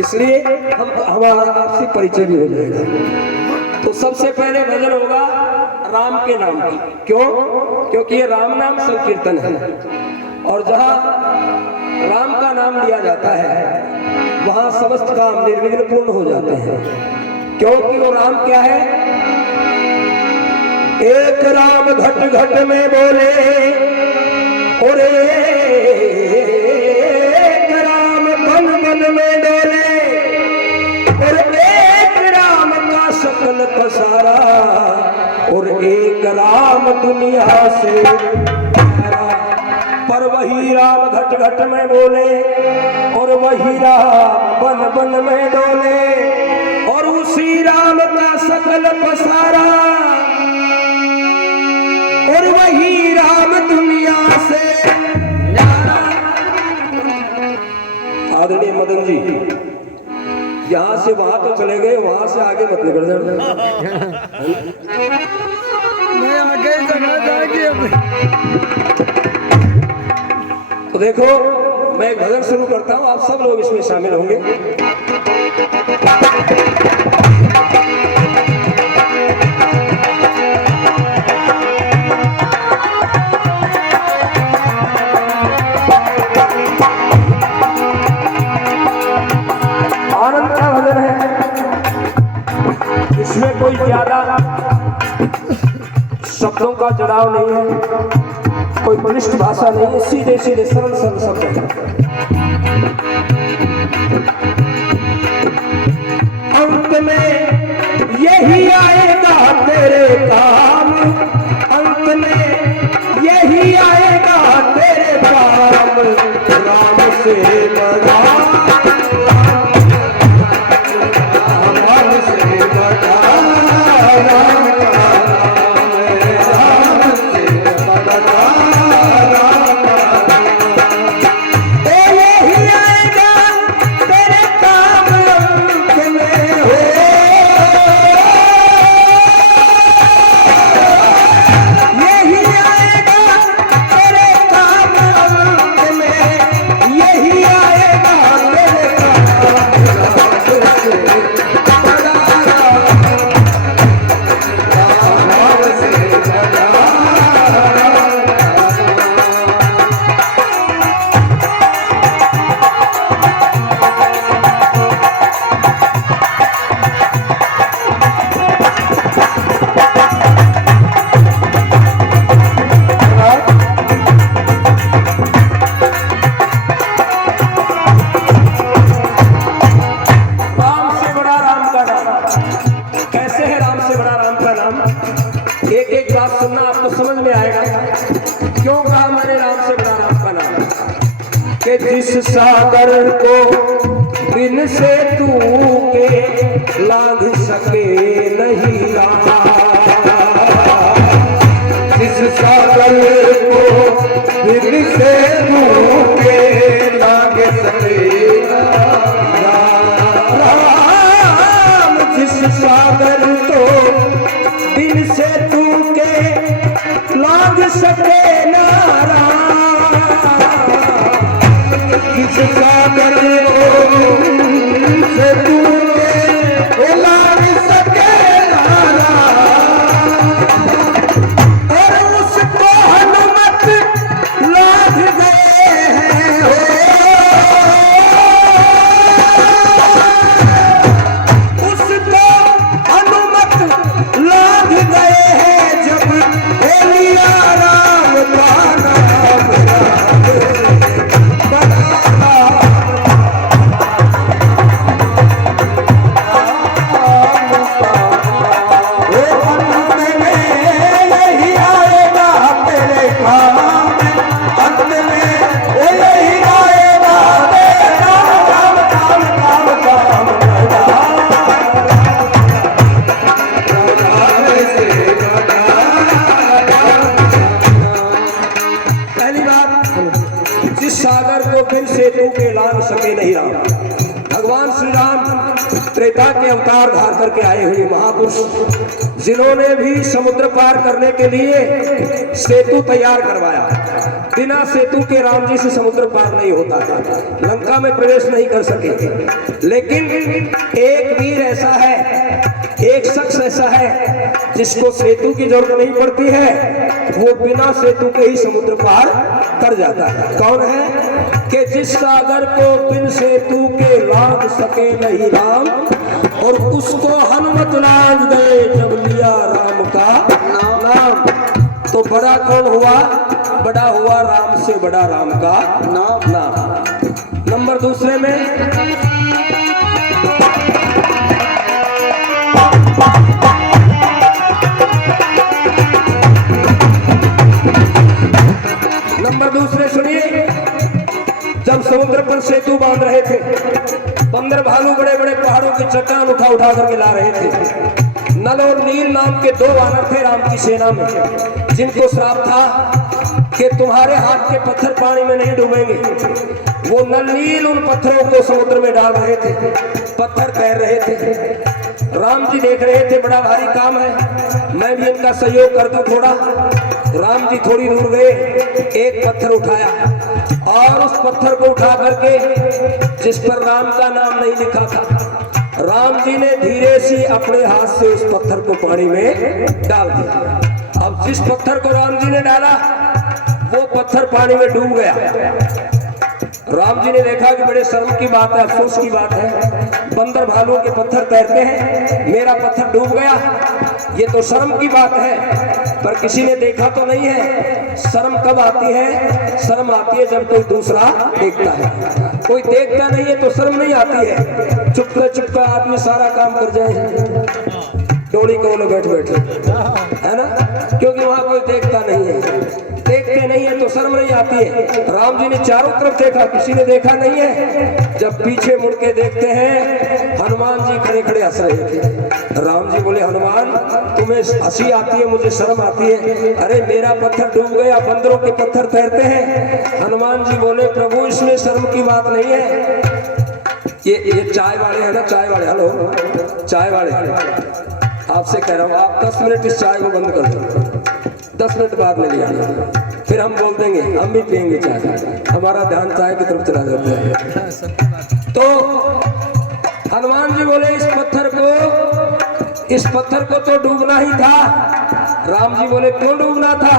इसलिए हमारा आपसे परिचय भी हो जाएगा। तो सबसे पहले भजन होगा राम के नाम का। क्यों? क्योंकि ये राम नाम संकीर्तन है, और जहाँ राम का नाम लिया जाता है वहाँ समस्त काम निर्विघ्न पूर्ण हो जाते हैं। क्योंकि वो राम क्या है? एक राम घट घट में बोले, और एक राम बन बन में डोले, और एक राम का सकल पसारा, और एक राम दुनिया से प्यारा। पर वही राम घट घट में बोले, और वही राम बन बन में डोले, और उसी राम का सकल पसारा, और वही राम दुनिया से न्यारा। आदरणीय मदन जी, यहाँ से वहां तो चले गए, वहां से आगे मत निकल जाना। मैं आगे जगह जाएगी। तो देखो, मैं एक भजन शुरू करता हूँ, आप सब लोग इसमें शामिल होंगे। आनंद का भजन है, इसमें कोई ज्यादा शब्दों का जुड़ाव नहीं है, कोई क्लिष्ट भाषा नहीं है, सीधे सीधे सरल सरल शब्द है। अंत में यही आएगा तेरे काम, अंत में यही आएगा तेरे काम, राम से बड़ा, राम से बड़ा, राम का नाम है, राम से बड़ा, राम का नाम। ओ यही आएगा तेरे काम अंत में हो, यही आएगा तेरे काम अंत में, यही आएगा तेरे काम, राम से बड़ा, राम से बड़ा, राम से बड़ा राम का नाम। कैसे है राम से बड़ा राम का नाम? एक एक बात सुनना, आपको समझ में आएगा क्यों कहा मैंने राम से बड़ा राम का नाम। कि जिस सागर को बिन से तू के लांघ सके नहीं राम, जिस सागर को बिन से तू के लांघ सके राम, जिस सागर को दिन से तू के लांघ सके ना राम, जिस सागर को दिन से तू के लांघ सके ना राम, और उसको हनुमत लांघ गए हैं हो, उसको हनुमत लांघ गए हैं जब एलिया राम का नाम बड़ा। यही आएगा तेरे काम, अंत में यही आएगा तेरे काम, काम काम काम पहली बात, जिस सागर को बिन सेतु के लांघ सके नहीं राम। भगवान श्री राम त्रेता के अवतार धार करके आए हुए महापुरुष, जिन्होंने भी समुद्र पार करने के लिए सेतु तैयार करवाया। बिना सेतु के राम जी से समुद्र पार नहीं होता था, लंका में प्रवेश नहीं कर सके। लेकिन एक वीर ऐसा है, एक शख्स ऐसा है जिसको सेतु की जरूरत नहीं पड़ती है, वो बिना सेतु के ही समुद्र पार कर जाता है। कौन है? कि जिस सागर को बिन सेतु के लांघ सके नहीं राम, और उसको हनुमत लांघ गए जब लिया राम का नाम। तो बड़ा कौन हुआ? बड़ा हुआ राम से बड़ा राम का नाम। नंबर दूसरे में सुनिए, जब समुद्र पर सेतु बांध रहे थे, बंदर भालू बड़े बड़े पहाड़ों की चट्टान उठा उठा करके ला रहे थे। नल और नील नाम के दो वानर थे राम की सेना में, जिनको श्राप था कि तुम्हारे हाथ के पत्थर पानी में नहीं डूबेंगे। वो नल नील उन पत्थरों को समुद्र में डाल रहे थे, पत्थर तैर रहे थे। राम जी देख रहे थे बड़ा भारी काम है, मैं भी इनका सहयोग कर दूं थोड़ा। राम जी थोड़ी दूर गए, एक पत्थर उठाया और उस पत्थर को उठा करके, जिस पर राम का नाम नहीं लिखा था, राम जी ने धीरे से अपने हाथ से उस पत्थर को पानी में डाल दिया। अब जिस पत्थर को राम जी ने डाला वो पत्थर पानी में डूब गया। राम जी ने देखा कि बड़े शर्म की बात है, अफसोस की बात है, बंदर भालू के पत्थर तैरते हैं, मेरा पत्थर डूब गया, ये तो शर्म की बात है। पर किसी ने देखा तो नहीं है। शर्म कब आती है? शर्म आती है जब कोई दूसरा देखता है। कोई देखता नहीं है तो शर्म नहीं आती है। चुपका आदमी सारा काम कर जाए, डोली को बैठ बैठे, है ना, क्योंकि वहां कोई देखता नहीं है। देखते नहीं है तो शर्म नहीं आती है। राम जी ने चारों तरफ देखा, किसी ने देखा नहीं है। जब पीछे मुड़ के देखते हैं, हनुमान जी खड़े खड़े हंस रहे थे। राम जी बोले, हनुमान तुम्हें हंसी आती है, मुझे शर्म आती है। अरे मेरा पत्थर डूब गया, बंदरों के पत्थर तैरते हैं। हनुमान जी बोले, प्रभु इसमें शर्म की बात नहीं है। ये चाय वाले है ना, चाय वाले, हेलो चाय वाले, आपसे कह रहा हूँ, आप 10 मिनट इस चाय को बंद कर दो, 10 मिनट बाद में ले आना, फिर हम बोल देंगे हम भी पियेंगे चाय। हमारा ध्यान चाय की तरफ चला जाता है। तो हनुमान जी बोले, इस पत्थर को तो डूबना ही था। राम जी बोले, क्यों डूबना था?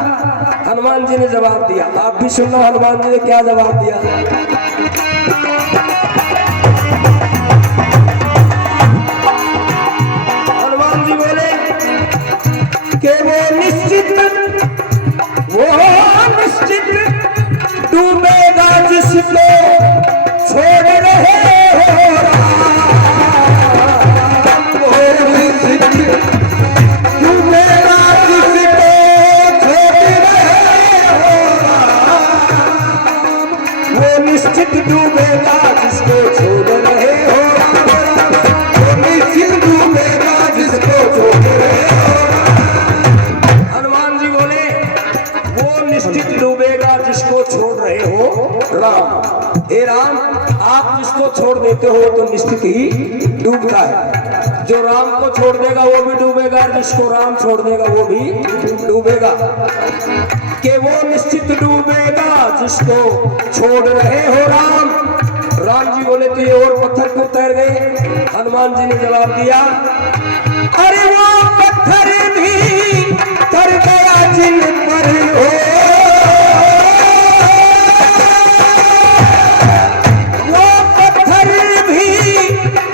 हनुमान जी ने जवाब दिया, आप भी सुन लो हनुमान जी ने क्या जवाब दिया। हनुमान जी बोले कि वो निश्चित डूबेगा जिसको छोड़ रहे हो राम। वो निश्चित डूबेगा जिसको छोड़ रहे हो राम। वो निश्चित डूबेगा जिसको छोड़ रहे हो राम। वो निश्चित डूबेगा जिसको छोड़ रहे हो। हनुमान जी बोले, वो निश्चित डूबेगा जिसको छोड़ रहे हो राम। हे राम, आप जिसको छोड़ देते हो तो निश्चित ही डूबता है। जो राम को छोड़ देगा वो भी डूबेगा, जिसको राम छोड़ देगा वो भी डूबेगा। कि वो निश्चित डूबेगा जिसको छोड़ रहे हो राम। राम जी बोले, तो ये और पत्थर को तैर गए। हनुमान जी ने जवाब दिया, अरे वो पत्थर भी तर गया जिन पर हो, वो पत्थर भी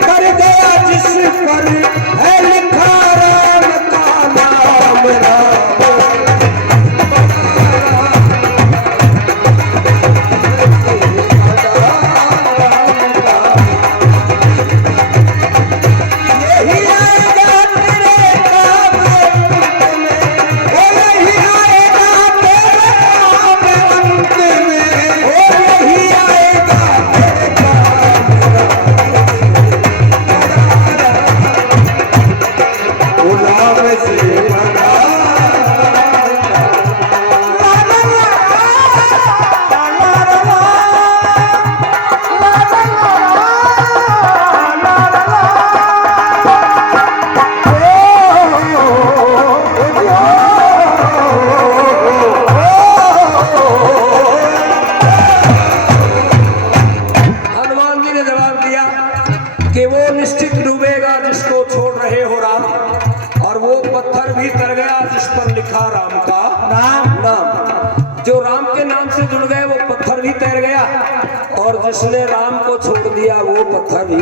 तर गया जिस पर है लिखा राम का नाम। यही आएगा तेरे काम किया कि वो निश्चित डूबेगा जिसको छोड़ रहे हो राम, और वो पत्थर भी तर गया जिस पर लिखा राम का नाम। जो राम के नाम से जुड़ गए वो पत्थर भी तैर गया, और जिसने राम को छोड़ दिया वो पत्थर भी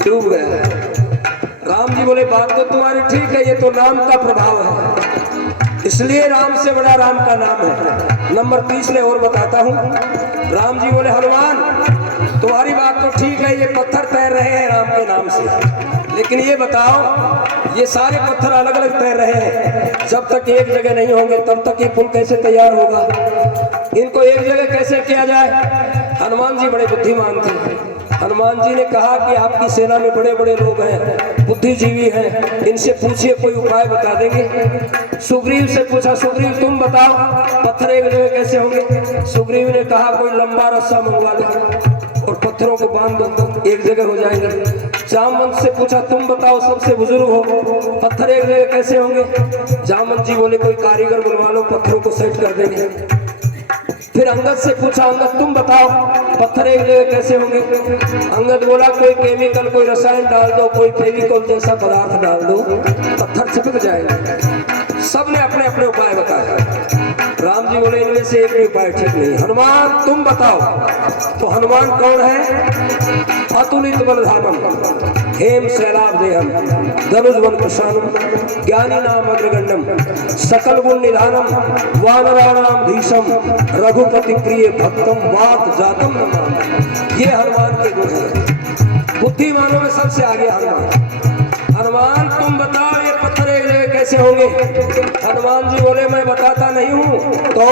डूब गया। राम जी बोले बात तो तुम्हारी ठीक है, ये तो नाम का प्रभाव है, इसलिए राम से बड़ा राम का नाम है। नंबर 30 और बताता हूँ। राम जी बोले हनुमान तुम्हारी बात तो ठीक है, ये पत्थर तैर रहे हैं राम के नाम से, लेकिन ये बताओ ये सारे पत्थर अलग अलग तैर रहे हैं, जब तक एक जगह नहीं होंगे तब तक ये पुल कैसे तैयार होगा, इनको एक जगह कैसे किया जाए। हनुमान जी बड़े बुद्धिमान थे। हनुमान जी ने कहा कि आपकी सेना में बड़े बड़े लोग हैं, बुद्धिजीवी हैं, इनसे पूछिए कोई उपाय बता देंगे। सुग्रीव से पूछा, सुग्रीव तुम बताओ पत्थर एक जगह कैसे होंगे। सुग्रीव ने कहा कोई लंबा रस्सा मंगवा लो और पत्थरों को बांध दो, एक जगह हो जाएंगे। जामवंत से पूछा तुम बताओ सबसे बुजुर्ग हो, पत्थर एक जगह कैसे होंगे। जामवंत जी बोले कोई कारीगर बुलवा लो, पत्थरों को सेट कर देंगे। फिर अंगद से पूछा, अंगद तुम बताओ पत्थर एक जगह कैसे होंगे। अंगद बोला कोई केमिकल, कोई रसायन डाल दो, कोई फेविकोल जैसा पदार्थ डाल दो, पत्थर चिपक जाएंगे। सबने अपने अपने उपाय बताए। राम जी बोले इनमें से एक भी उपाय ठीक नहीं। हनुमान तुम बताओ। तो हनुमान कौन है। अतुलित बलधामम हेम शैलाभ देहम धनुर्वन प्रशानम ज्ञानी नाम अग्रगण्यम सकल गुण निधानम वानराणाम भीषम रघुपति प्रिय भक्तम वात जातम नमामि। ये हनुमान के गुण है। बुद्धिमानों में सबसे आगे हनुमान। हनुमान तुम बताओ ये पत्थर एक जगह कैसे होंगे। हनुमान जी बोले मैं बताता नहीं हूँ, तो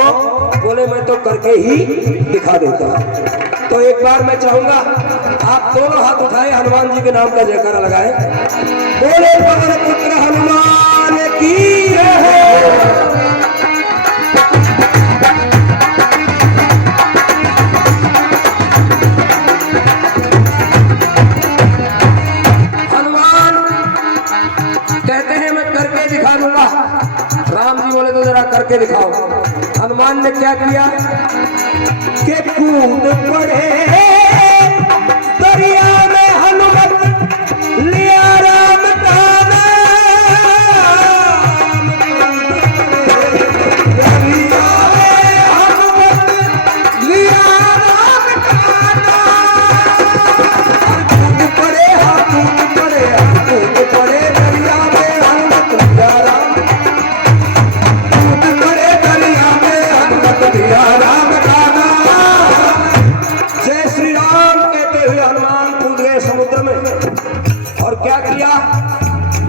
बोले मैं तो करके ही दिखा देता हूँ। तो एक बार मैं चाहूंगा आप दोनों हाथ उठाए, हनुमान जी के नाम का जयकारा लगाए। बोले पवन पुत्र हनुमान की जय। तो जरा करके दिखाओ। हनुमान ने क्या किया कि कूद पड़े दरिया में हनुमत लिया राम का नाम। दरिया में हनुमत लिया राम का नाम। कूद पड़े कूद पड़े कूद पड़े दरिया में हनुमत लिया राम। जय श्री राम कहते हुए हनुमान कूद गए समुद्र में। और क्या किया,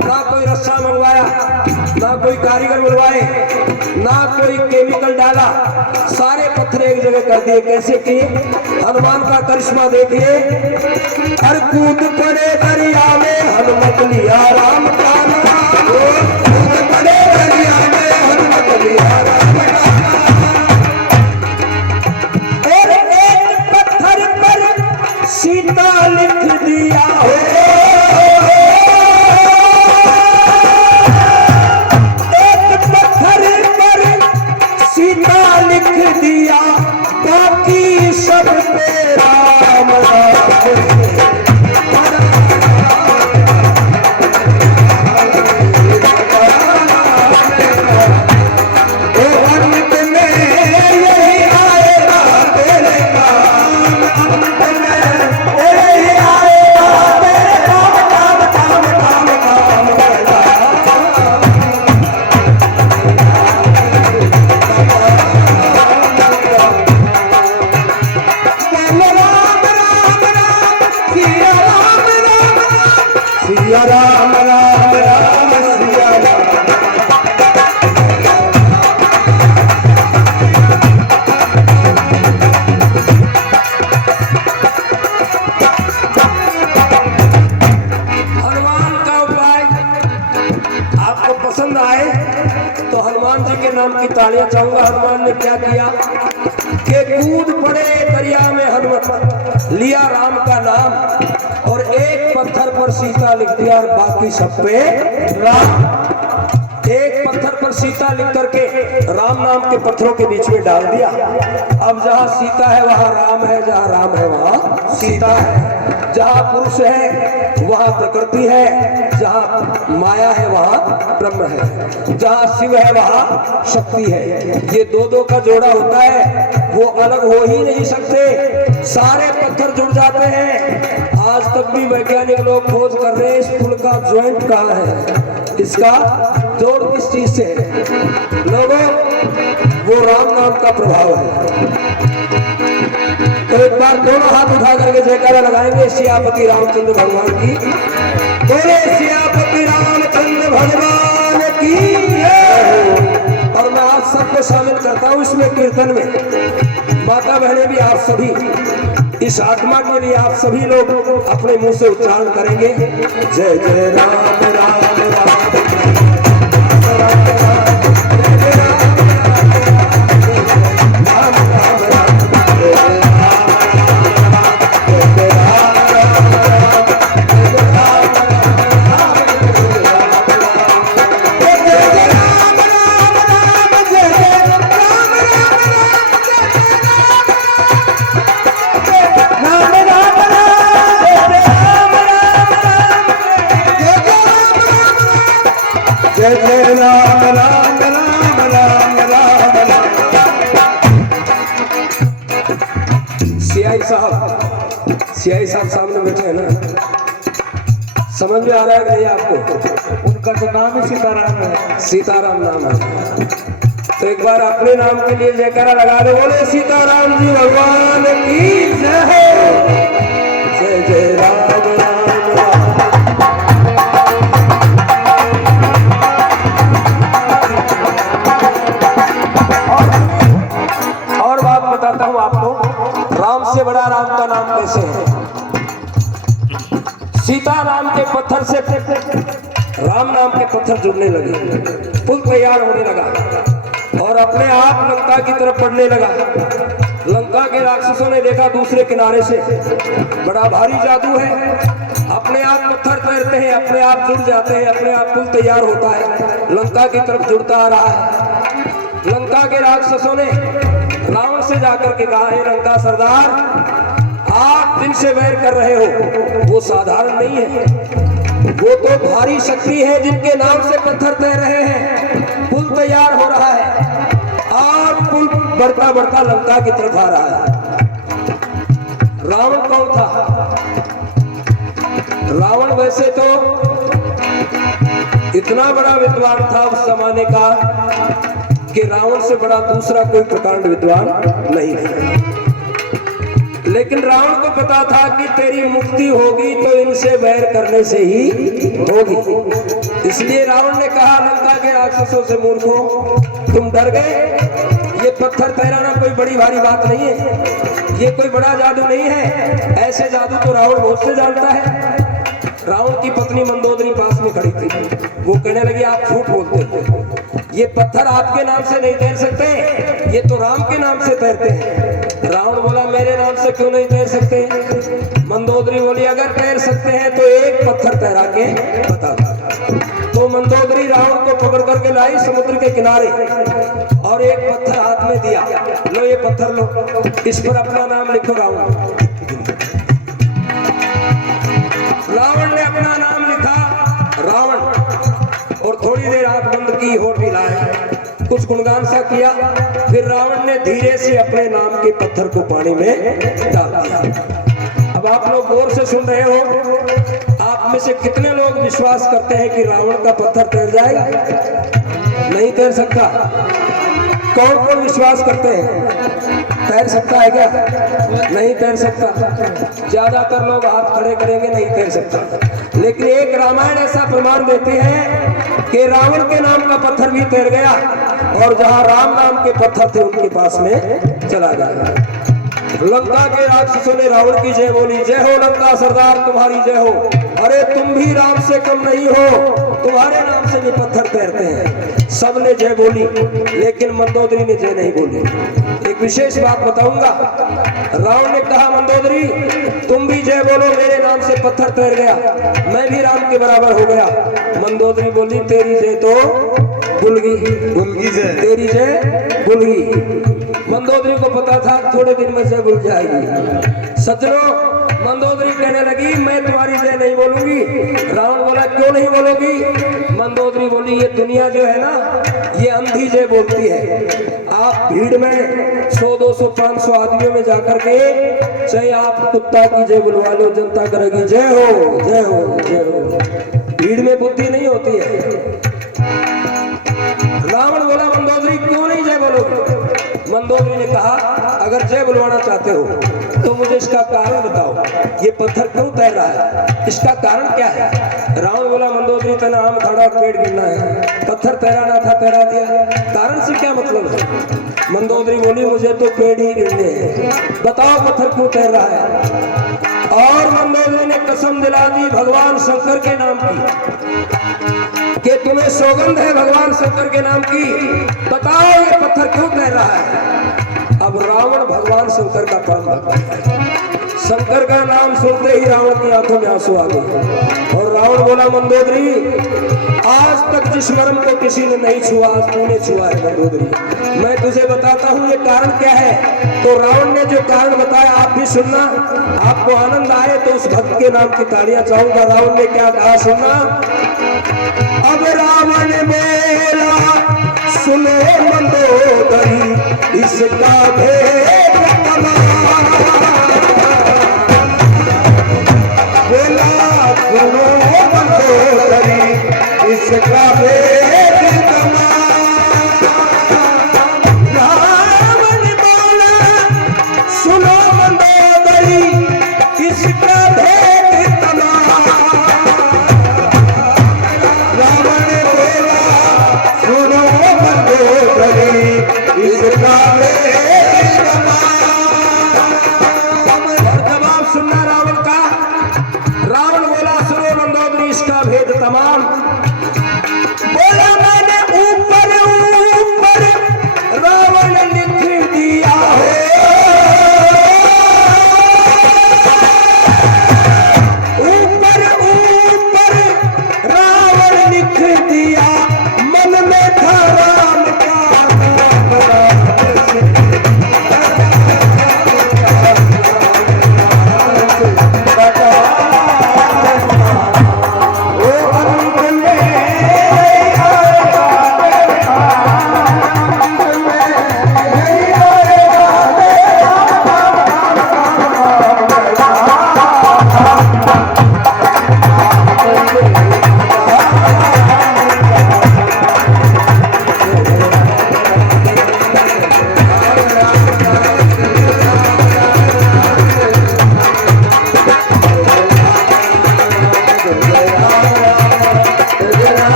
ना कोई रस्सा मंगवाया, ना कोई कारीगर बुलवाए, ना कोई केमिकल डाला, सारे पत्थर एक जगह कर दिए। कैसे किए, हनुमान का करिश्मा देखिए। हर कूद पड़े दरिया में हनुमत लिया राम का नाम। कूद पड़े दरिया में हनुमत लिया राम का नाम। सीता लिख दिया हो, एक पत्थर पर सीता लिख दिया, बाकी सब पे राम राम। राम राम राम सिया राम। हनुमान का उपाय आपको पसंद आए तो हनुमान जी के नाम की तालियां चाहूंगा। हनुमान ने क्या किया कि कूद पड़े दरिया में हनुमत लिया राम का नाम, और एक पत्थर पर सीता लिख दिया और बाकी सब पे राम। एक पत्थर पर सीता लिख करके राम नाम के पत्थरों के बीच में डाल दिया। अब जहाँ सीता है वहाँ राम है, जहाँ राम है वहाँ सीता है। जहाँ पुरुष है वहाँ प्रकृति है, जहाँ माया है वहाँ ब्रह्म है, जहाँ शिव है वहाँ शक्ति है। ये दो का जोड़ा होता है, वो अलग हो ही नहीं सकते। सारे पत्थर जुड़ जाते हैं। आज तक भी वैज्ञानिक लोग खोज कर रहे हैं इस पुल का ज्वाइंट कहाँ है, इसका जोड़ किस चीज से है। लोगों, वो राम नाम का प्रभाव है। तो एक बार दोनों हाथ उठा करके जयकारा लगाएंगे सियापति रामचंद्र भगवान की। बोले सियापति रामचंद्र भगवान की जय। और मैं आप सबको शामिल करता हूँ इसमें कीर्तन में। माता बहने भी आप सभी इस आत्मा के लिए आप सभी लोग अपने मुंह से उच्चारण करेंगे, जय जय राम राम राम जय जय राम राम राम राम राम राम। सीआई साहब सामने बैठे हैं ना, समझ में आ रहा है नहीं आपको? उनका तो नाम ही सीताराम है। सीताराम नाम है। तो एक बार अपने नाम के लिए जयकारा लगा दो, बोले सीताराम जी भगवान की जय हो। जय जय राम राम राम। बताता हूं आपको, राम से बड़ा राम का नाम कैसे है। सीता नाम के पत्थर से राम नाम के पत्थर जुड़ने लगे, पुल तैयार होने लगा और अपने आप लंका की तरफ बढ़ने लगा। लंका के राक्षसों ने देखा दूसरे किनारे से बड़ा भारी जादू है, अपने आप पत्थर तैरते हैं, अपने आप जुड़ जाते हैं, अपने आप पुल तैयार होता है, लंका की तरफ जुड़ता आ रहा है। लंका के राक्षसों ने रावण से जाकर के कहा, है लंका सरदार, आप जिनसे वैर कर रहे हो वो साधारण नहीं है, वो तो भारी शक्ति है जिनके नाम से पत्थर तैर रहे हैं, पुल तैयार हो रहा है और पुल बढ़ता बढ़ता लंका की तरफ आ रहा है। रावण कौन था? रावण वैसे तो इतना बड़ा विद्वान था उस जमाने का कि रावण से बड़ा दूसरा कोई प्रकांड विद्वान नहीं है। लेकिन रावण को पता था कि तेरी मुक्ति होगी तो इनसे वैर करने से ही होगी। इसलिए रावण ने कहा लंका के राक्षसों से, मूर्खों तुम डर गए, ये पत्थर तैराना कोई बड़ी भारी बात नहीं है, ये कोई बड़ा जादू नहीं है। ऐसे जादू तो रावण बहुत से जानता है। रावण की पत्नी मंदोदरी पास में खड़ी थी, वो कहने लगी आप झूठ बोलते हो, ये पत्थर आपके नाम से नहीं तैर सकते, ये तो राम के नाम से तैरते हैं। रावण बोला मेरे नाम से क्यों नहीं तैर सकते? मंदोदरी बोली अगर तैर सकते हैं तो एक पत्थर तैरा के बता। तो मंदोदरी रावण को पकड़ करके लाई समुद्र के किनारे और एक पत्थर हाथ में दिया, लो ये पत्थर लो, इस पर अपना नाम लिखो। रावण ने अपना नाम लिखा रावण और थोड़ी देर आंख बंद की, होठ हिलाए, कुछ गुणगान सा किया, फिर रावण ने धीरे से अपने नाम के पत्थर को पानी में डाल दिया। अब आप लोग गौर से सुन रहे हो, आप में से कितने लोग विश्वास करते हैं कि रावण का पत्थर तैर जाएगा? नहीं तैर सकता। कौन कौन विश्वास करते हैं तैर सकता है क्या? नहीं तैर सकता। ज्यादातर लोग हाथ खड़े करेंगे, नहीं तैर सकता। लेकिन एक रामायण ऐसा प्रमाण देते हैं कि रावण के नाम का पत्थर भी तैर गया और जहां राम नाम के पत्थर थे उनके पास में चला गया। लंका के राक्षसों ने रावण की जय बोली, जय हो लंका सरदार तुम्हारी जय हो, अरे तुम भी राम से कम नहीं हो, तुम्हारे नाम से भी पत्थर तैरते हैं। सबने जय बोली लेकिन मंदोदरी ने जय नहीं बोली। एक विशेष बात बताऊंगा, रावण ने कहा मंदोदरी तुम भी जय बोलो, मेरे नाम से पत्थर तैर गया, मैं भी राम के बराबर हो गया। मंदोदरी बोली तेरी जय तो बुलगी जय, तेरी जय बुलगी। मंदोदरी को पता था थोड़े दिन में जय भूल जाएगी। सज्जनों मंदोदरी कहने लगी मैं तुम्हारी जय नहीं बोलूंगी। रावण बोला क्यों नहीं बोलोगी? मंदोदरी बोली ये दुनिया जो है ना ये अंधी जय बोलती है। आप भीड़ में 100, 200, 500 आदमियों में जाकर के चाहे आप कुत्ता की जय बुलवा लो, जनता करेगी जय हो जय हो जय हो। भीड़ में बुद्धि नहीं होती है। रावण बोला मंदोदरी क्यों नहीं जय बोलोगे? मंदोदरी ने कहा अगर जय बुलवाना चाहते हो तो मुझे इसका कारण बताओ, ये पत्थर क्यों तैर रहा है, इसका कारण क्या है? रावण बोला मंदोदरी तना आम खड़ा पेड़ गिरना है, पत्थर तैराना था तैरा दिया, कारण से क्या मतलब है? मंदोदरी बोली मुझे तो पेड़ ही गिरने हैं, बताओ पत्थर क्यों तैर रहा है? और मंदोदरी ने कसम दिला दी भगवान शंकर के नाम की कि तुम्हें सौगंध है भगवान शंकर के नाम की, बताओ ये पत्थर क्यों तैर रहा है? अब रावण भगवान शंकर का परम भक्त है। शंकर का नाम सुनते ही रावण की आंखों में आंसू आ गए और रावण बोला मंदोदरी आज तक जिस मर्म को किसी ने नहीं छुआ आज तूने छुआ है मंदोदरी, मैं तुझे बताता हूँ ये कारण क्या है। तो रावण ने जो कारण बताया आप भी सुनना, आपको आनंद आए तो उस भक्त के नाम की तालियां चाहूंगा। रावण ने क्या कहा सुनना। अब रावण मेरा सुनो मंदोदरी इसका भेद बोला सुनो मंदोदरी इसका भेद रावण बोला सुनो मंदोदरी इसका भेद तमाम। रावण बोला सुनो मंदोदरी इसका भेद तमाम। जवाब सुनना रावण का। रावण बोला सुनो मंदोदरी इसका भेद तमाम। बोला मैंने ऊपर ऊपर रावण लिख दिया है, ऊपर ऊपर रावण लिख दिया मन में था राम का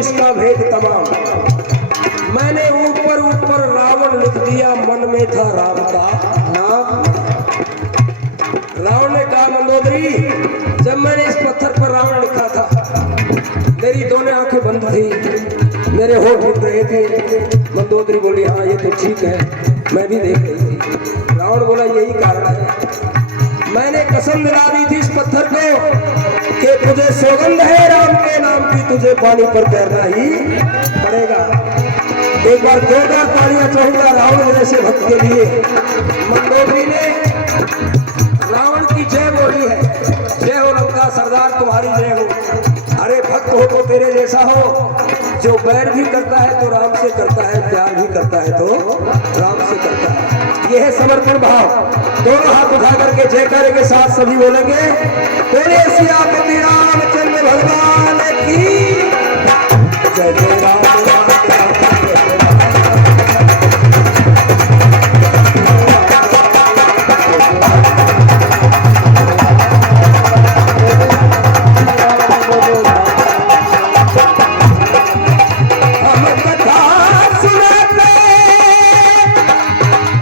इसका भेद तमाम। मैंने ऊपर ऊपर रावण लिख दिया मन में था राम का नाम। रावण ने कहा मंदोदरी जब मैंने इस पत्थर पर रावण लिखा था मेरी दोनों आंखें बंद थी, मेरे होठ उठ रहे थे। मंदोदरी बोली हाँ ये तो ठीक है मैं भी देख रही थी। रावण बोला यही कारण है, मैंने कसम दिला दी थी इस पत्थर को कि तुझे सौगंध है राम के नाम की, तुझे पानी पर तैरना ही पड़ेगा। एक बार जोरदार तालियां चाहूंगा रावण जैसे भक्त के लिए। मंदोदरी ने रावण की जय बोली है, जय हो लंका सरदार तुम्हारी जय हो। अरे भक्त हो तो तेरे जैसा हो, जो बैर भी करता है तो राम से करता है, प्यार भी करता है तो राम से करता है। यह है समर्पण भाव। दोनों हाथ उठा करके जयकारे के साथ सभी बोलेंगे बोले सियापति रामचंद्र भगवान की। जय जय राम राम राम जय जय राम। हम कथा सुनाते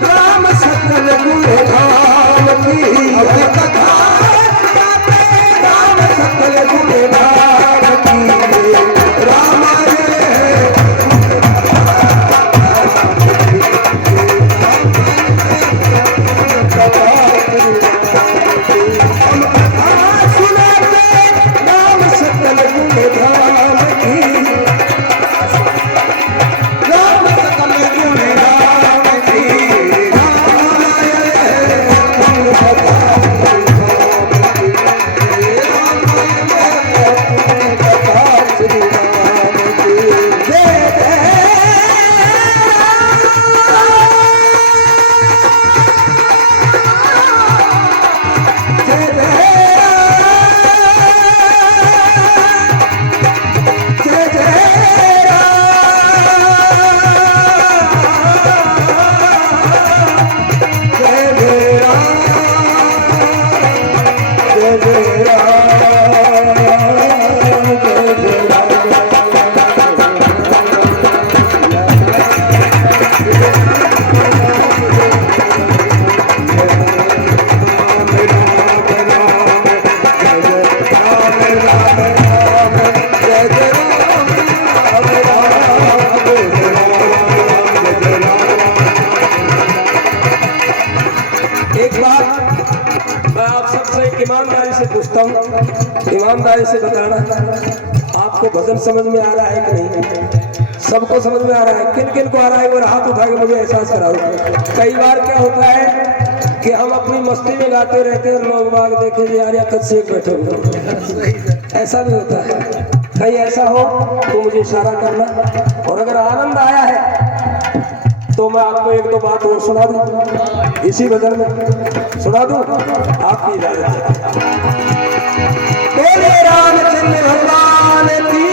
राम सकल गुण धाम की। हम कथा सुनाते राम सकल गुण धाम की। राम हम कथा सुनाते राम सकल गुण धाम की। राम सकल गुण धाम की। एक बात मैं आप सबसे ईमानदारी से पूछता हूँ, ईमानदारी से बताना, आपको भजन समझ में आ रहा है कि नहीं? सबको समझ में आ रहा है? किन किन को आ रहा है? मेरा हाथ उठा के मुझे एहसास कराओ। कई बार क्या होता है कि हम अपनी मस्ती में गाते रहते हैं, लोग बाग देखे यार या कद से बैठे हुए, ऐसा भी होता है। कहीं ऐसा हो तो मुझे इशारा करना, और अगर आनंद आया है तो मैं आपको एक दो बात और सुना दूं, इसी भजन में सुना दूं, आपकी इजाजत है। बोले रामचंद्र भगवान की